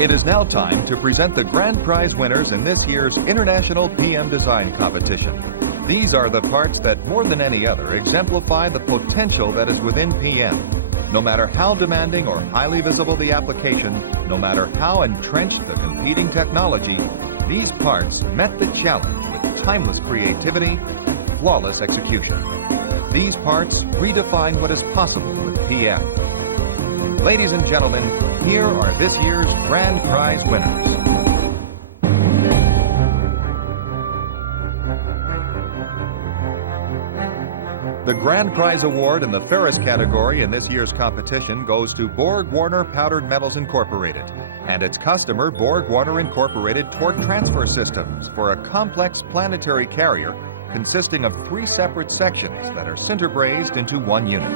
It is now time to present the grand prize winners in this year's International PM Design Competition. These are the parts that, more than any other, exemplify the potential that is within PM. No matter how demanding or highly visible the application, no matter how entrenched the competing technology, these parts met the challenge with timeless creativity and flawless execution. These parts redefine what is possible with PM. Ladies and gentlemen, here are this year's grand prize winners. The Grand Prize Award in the Ferrous category in this year's competition goes to Borg-Warner Powdered Metals Incorporated and its customer Borg-Warner Incorporated Torque Transfer Systems for a complex planetary carrier consisting of 3 separate sections that are sinter-brazed into one unit.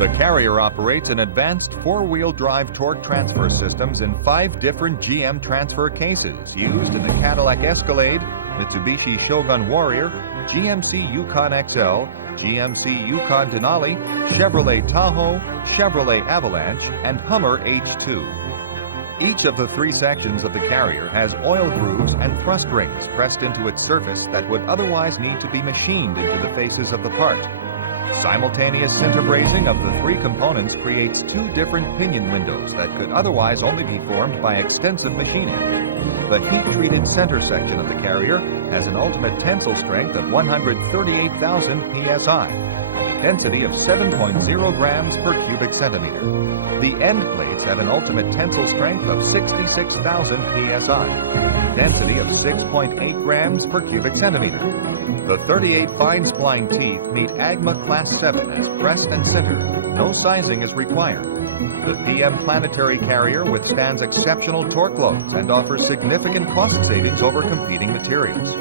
The carrier operates an advanced 4-wheel drive torque transfer systems in 5 different GM transfer cases used in the Cadillac Escalade, Mitsubishi Shogun Warrior, GMC Yukon XL, GMC Yukon Denali, Chevrolet Tahoe, Chevrolet Avalanche, and Hummer H2. Each of the 3 sections of the carrier has oil grooves and thrust rings pressed into its surface that would otherwise need to be machined into the faces of the part. Simultaneous sinter-brazing of the 3 components creates 2 different pinion windows that could otherwise only be formed by extensive machining. The heat-treated center section of the carrier has an ultimate tensile strength of 138,000 psi, and a density of 7.0 grams per cubic centimeter. The end plates have an ultimate tensile strength of 66,000 psi, density of 6.8 grams per cubic centimeter. The 38 fine spline teeth meet AGMA Class 7 as pressed and sintered. No sizing is required. The PM planetary carrier withstands exceptional torque loads and offers significant cost savings over competing materials.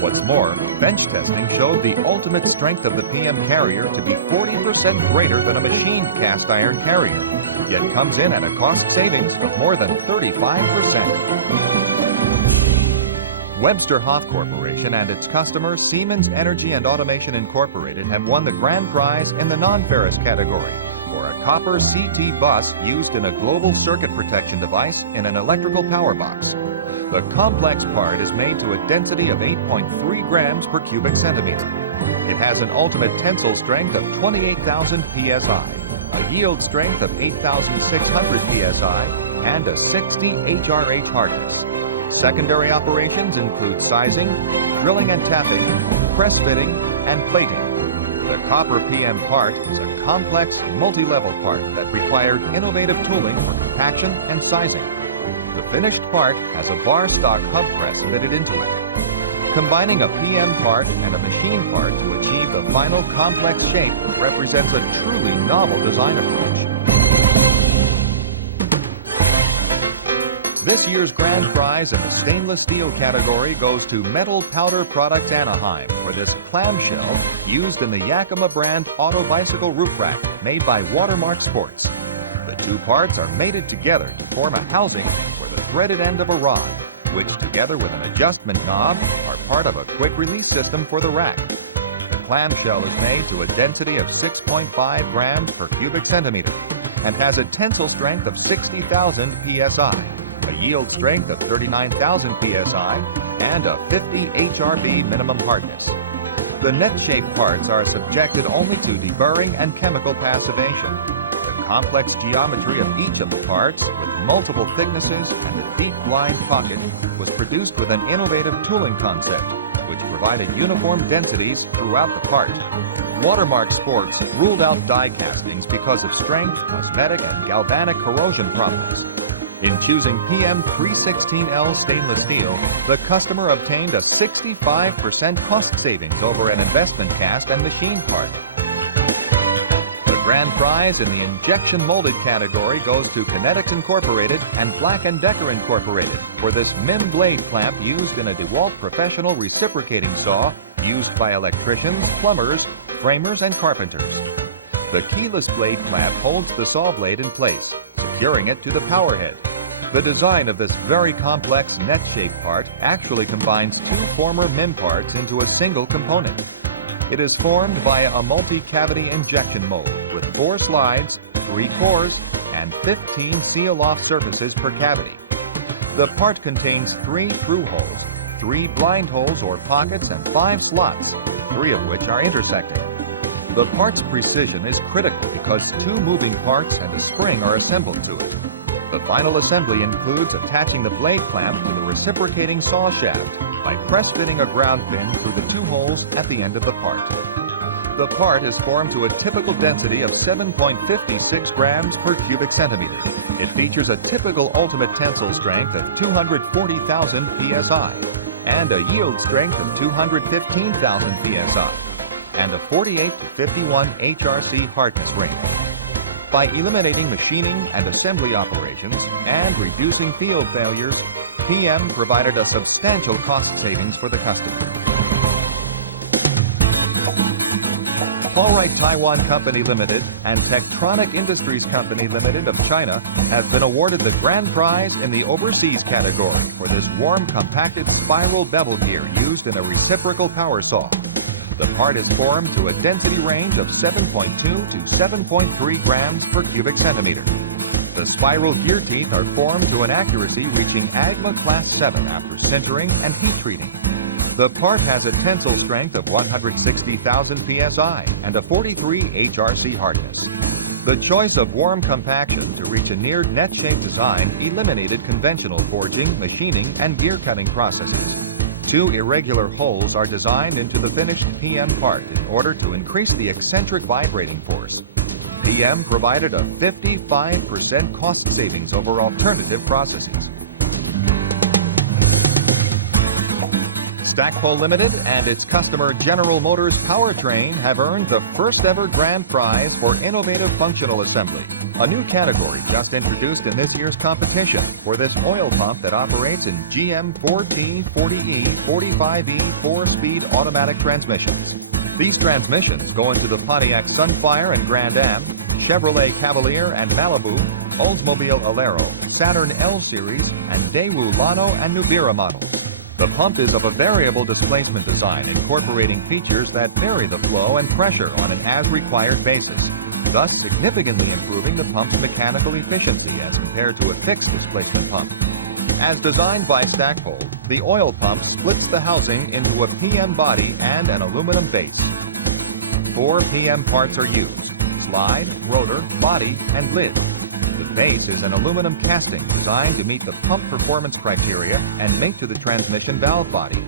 What's more, bench testing showed the ultimate strength of the PM carrier to be 40% greater than a machined cast iron carrier, yet comes in at a cost savings of more than 35%. Webster Hoff Corporation and its customer Siemens Energy and Automation Incorporated have won the grand prize in the non-ferrous category for a copper CT bus used in a global circuit protection device in an electrical power box. The complex part is made to a density of 8.3 grams per cubic centimeter. It has an ultimate tensile strength of 28,000 psi, a yield strength of 8,600 psi, and a 60 HRH hardness. Secondary operations include sizing, drilling and tapping, press fitting, and plating. The copper PM part is a complex, multi-level part that required innovative tooling for compaction and sizing. The finished part has a bar stock hub press fitted into it. Combining a PM part and a machine part to achieve the final complex shape represents a truly novel design approach. This year's grand prize in the stainless steel category goes to Metal Powder Products Anaheim for this clamshell used in the Yakima brand auto bicycle roof rack made by Watermark Sports. The 2 parts are mated together to form a housing for the threaded end of a rod, which together with an adjustment knob are part of a quick release system for the rack. The clamshell is made to a density of 6.5 grams per cubic centimeter and has a tensile strength of 60,000 psi. A yield strength of 39,000 psi, and a 50 HRB minimum hardness. The net-shaped parts are subjected only to deburring and chemical passivation. The complex geometry of each of the parts, with multiple thicknesses and a deep blind pocket, was produced with an innovative tooling concept, which provided uniform densities throughout the part. Watermark Sports ruled out die castings because of strength, cosmetic, and galvanic corrosion problems. In choosing PM 316L stainless steel, the customer obtained a 65% cost savings over an investment cast and machine part. The grand prize in the injection molded category goes to Kinetics Incorporated and Black & Decker Incorporated for this MIM blade clamp used in a DeWalt professional reciprocating saw used by electricians, plumbers, framers, and carpenters. The keyless blade clamp holds the saw blade in place, securing it to the power head. The design of this very complex net-shaped part actually combines 2 former MIM parts into a single component. It is formed via a multi-cavity injection mold with 4 slides, 3 cores, and 15 seal-off surfaces per cavity. The part contains 3 through holes, 3 blind holes or pockets, and 5 slots, 3 of which are intersecting. The part's precision is critical because 2 moving parts and a spring are assembled to it. The final assembly includes attaching the blade clamp to the reciprocating saw shaft by press-fitting a ground pin through the 2 holes at the end of the part. The part is formed to a typical density of 7.56 grams per cubic centimeter. It features a typical ultimate tensile strength of 240,000 psi and a yield strength of 215,000 psi and a 48 to 51 HRC hardness range. By eliminating machining and assembly operations and reducing field failures, PM provided a substantial cost savings for the customer. Paulwright Taiwan Company Limited and Tektronic Industries Company Limited of China have been awarded the grand prize in the overseas category for this warm compacted spiral bevel gear used in a reciprocal power saw. The part is formed to a density range of 7.2 to 7.3 grams per cubic centimeter. The spiral gear teeth are formed to an accuracy reaching AGMA Class 7 after sintering and heat treating. The part has a tensile strength of 160,000 psi and a 43 HRC hardness. The choice of warm compaction to reach a near net-shaped design eliminated conventional forging, machining, and gear cutting processes. 2 irregular holes are designed into the finished PM part in order to increase the eccentric vibrating force. PM provided a 55% cost savings over alternative processes. Stackpole Limited and its customer General Motors Powertrain have earned the first ever grand prize for innovative functional assembly, a new category just introduced in this year's competition for this oil pump that operates in GM 4T, 40E, 45E 4-speed automatic transmissions. These transmissions go into the Pontiac Sunfire and Grand Am, Chevrolet Cavalier and Malibu, Oldsmobile Alero, Saturn L Series, and Daewoo Lano and Nubira models. The pump is of a variable displacement design, incorporating features that vary the flow and pressure on an as-required basis, thus significantly improving the pump's mechanical efficiency as compared to a fixed displacement pump. As designed by Stackpole, the oil pump splits the housing into a PM body and an aluminum base. 4 PM parts are used: slide, rotor, body, and lid. The base is an aluminum casting designed to meet the pump performance criteria and mate to the transmission valve body.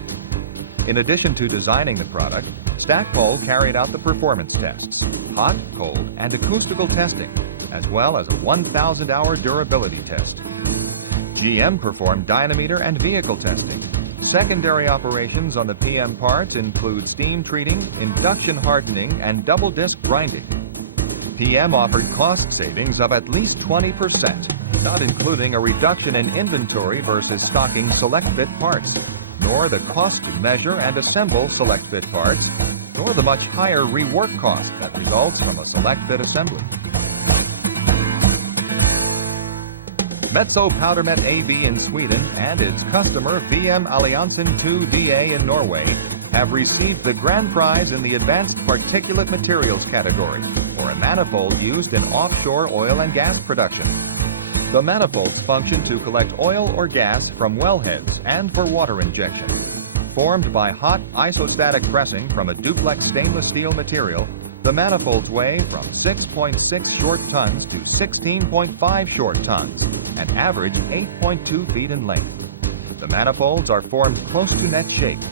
In addition to designing the product, Stackpole carried out the performance tests, hot, cold, and acoustical testing, as well as a 1,000-hour durability test. GM performed dynameter and vehicle testing. Secondary operations on the PM parts include steam treating, induction hardening, and double disc grinding. PM offered cost savings of at least 20%, not including a reduction in inventory versus stocking select-fit parts, nor the cost to measure and assemble select-fit parts, nor the much higher rework cost that results from a select-fit assembly. Metso Powdermet AB in Sweden and its customer VM Alliansen 2DA in Norway have received the grand prize in the Advanced Particulate Materials category for a manifold used in offshore oil and gas production. The manifolds function to collect oil or gas from wellheads and for water injection. Formed by hot isostatic pressing from a duplex stainless steel material, the manifolds weigh from 6.6 short tons to 16.5 short tons and average 8.2 feet in length. The manifolds are formed close to net shape.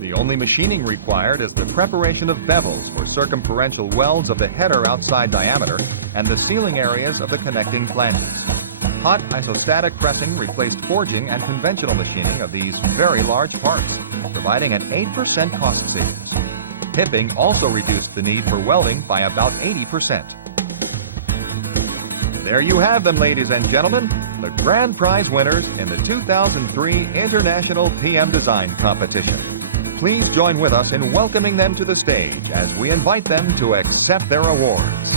The only machining required is the preparation of bevels for circumferential welds of the header outside diameter and the sealing areas of the connecting flanges. Hot isostatic pressing replaced forging and conventional machining of these very large parts, providing an 8% cost savings. Pipping also reduced the need for welding by about 80%. There you have them, ladies and gentlemen, the grand prize winners in the 2003 International PM Design Competition. Please join with us in welcoming them to the stage as we invite them to accept their awards.